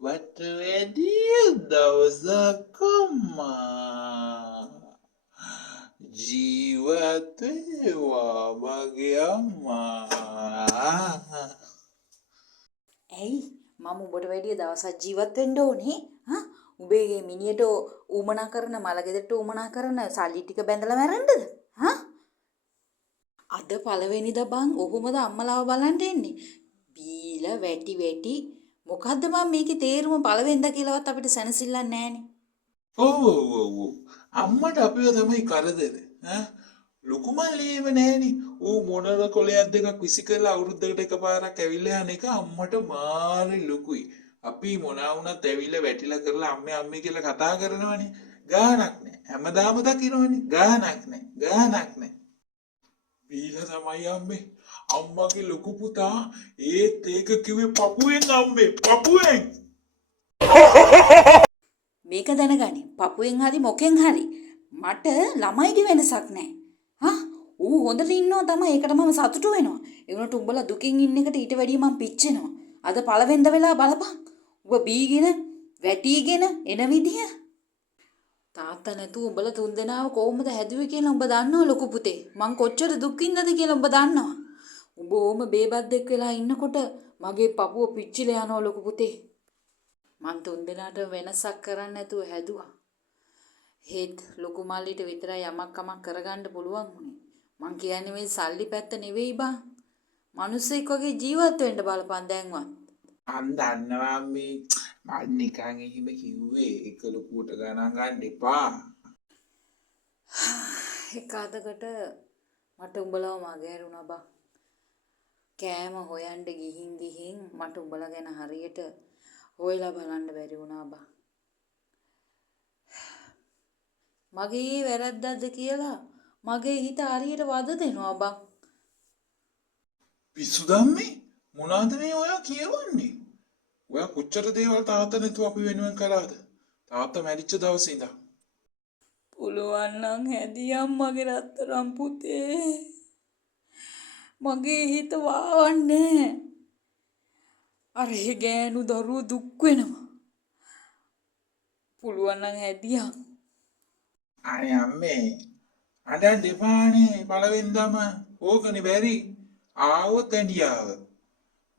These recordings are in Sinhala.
මට වැඩිය දවසක් අම්මා ජීවත් වේවා මගේ අම්මා. ඇයි මම උඹට වැඩිය දවසක් ජීවත් වෙන්න ඕනේ? හා උඹේ මිනියට ඌමනා කරන මලගෙදරට ඌමනා කරන සල්ලි ටික බැඳලා මැරෙන්නද? හා අද පළවෙනිදා බං ඔහොමද අම්මලාව බලන්න එන්නේ? බීලා වැටි මොකද්ද මම මේකේ තේරුම පළවෙනිදා කියලාවත් අපිට සැනසෙල්ලක් නැහනේ. ඔව් අම්මට අපිව තමයි කරදර. ලොකු මල්ලියම නෑනේ. ඌ මොනර කොලයක් දෙකක් විසි කරලා අවුරුද්දකට එකපාරක් ඇවිල්ලා යන එක අම්මට මාරි ලොකුයි. අපි මොනා වුණත් ඇවිල්ලා වැටිලා කරලා අම්මේ කියලා කතා කරනවනේ. ගානක් නෑ. හැමදාම දකින්නවනේ. ගානක් නෑ. බීලා තමයි අම්මේ. අම්මගේ ලොකු පුතා ඒත් ඒක කිව්වේ පපුවෙන් අම්මේ. පපුවෙන්. මේක දැනගනි. පපුවෙන් හරි මොකෙන් හරි මට ළමයිගේ වෙනසක් නැහැ. හා ඌ හොඳට ඉන්නවා තමයි. ඒකට මම සතුටු වෙනවා. ඒ වුණාට උඹලා දුකින් ඉන්න එකට ඊට වැඩිය මම පිච්චෙනවා. අද පළවෙනිද වෙලා බලපන්. උඹ බීගෙන වැටිගෙන එන විදිය. තාත්තා නැතුව උඹලා තුන්දෙනාව කොහොමද හැදුවේ කියලා උඹ දන්නව ලොකු පුතේ. මං කොච්චර දුක් විඳද කියලා උඹ දන්නවා. උඹ ඕම බේබත් එක්ක වෙලා ඉන්නකොට මගේ පපුව පිච්චිලා යනවා ලොකු පුතේ. මං තුන්දෙනාට වෙනසක් කරන්න නැතුව හැදුවා. හෙත් ලොකු මල්ලිට විතරයි යමක් කමක් කරගන්න පුළුවන් වුණේ. මං කියන්නේ මේ සල්ලි පැත්ත නෙවෙයි බං. මිනිස්සෙක් වගේ ජීවත් වෙන්න බලපන් දැන්වත්. මන් දන්නවා මේ මන් නිකන් එහෙම කිව්වේ ඒක ලොකුවට ගණන් ගන්න එපා. එක අතකට මට උඹලව මගහැරුණා බං. කෑම හොයන්න ගිහින් මට උඹලා ගැන හරියට හොයලා බලන්න බැරි වුණා බං. මගේ වැරද්දක්ද කියලා මගේ හිත හරියට වද දෙනවා බං. පිස්සු ධම්මේ මොනවද මේ ඔයා කියවන්නේ? ඔයා කොච්චර දේවල් තාත්තා නැතුව අපි වෙනුවෙන් කළාද? තාත්තා මැරිච්ච දවසේ ඉඳන්. පුළුවන් නම් හැදියම් මගේ රත්තරන් පුතේ. මගේ හිත වාවන්නේ. අර ගෑනු දරුවෝ දුක් වෙනවා. පුළුවන් නම් හැදියම්. අනේ අම්මේ අඬන්න එපානේ පළවෙනිදම ඕකනේ බැරි ආවොත් ඇඬියාව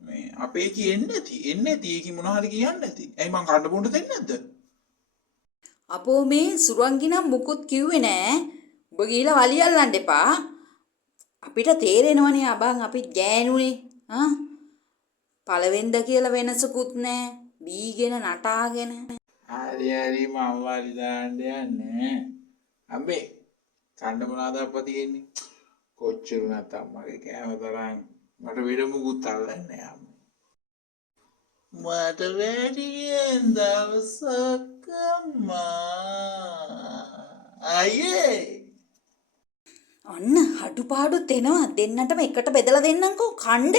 මේ අපේ එන්නේ නැති ඒක මොන හරි කියන්නේ නැති ඇයි මං කන්න බොන්න දෙන්නේ නැද්ද අපෝ මේ සුරංගිනම් මුකුත් කිව්වේ නෑ. ඔබ ගිහිලා වලිය අල්ලන්න එපා. අපිට තේරෙනවනේ අබන් අපි ගෑනුනේ. පළවෙන්ද කියලා වෙනසකුත් නෑ. බීගෙන නටාගෙන. හරි මම වලි දාන්න යන්නේ අම්මේ කන්න මොනවද අප්පා තියෙන්නේ කොච්චර වුණත් අම්මගේ කෑම තරම් මට වෙන මුකුත් අල්ලන්නේ නෑ අම්මේ මට වැඩියෙන් දවසක් අම්මා අයියේ අන්න අඩුපාඩුත් එනවා. දෙන්නටම එකට බෙදලා දෙන්නම්කෝ කණ්ඩ.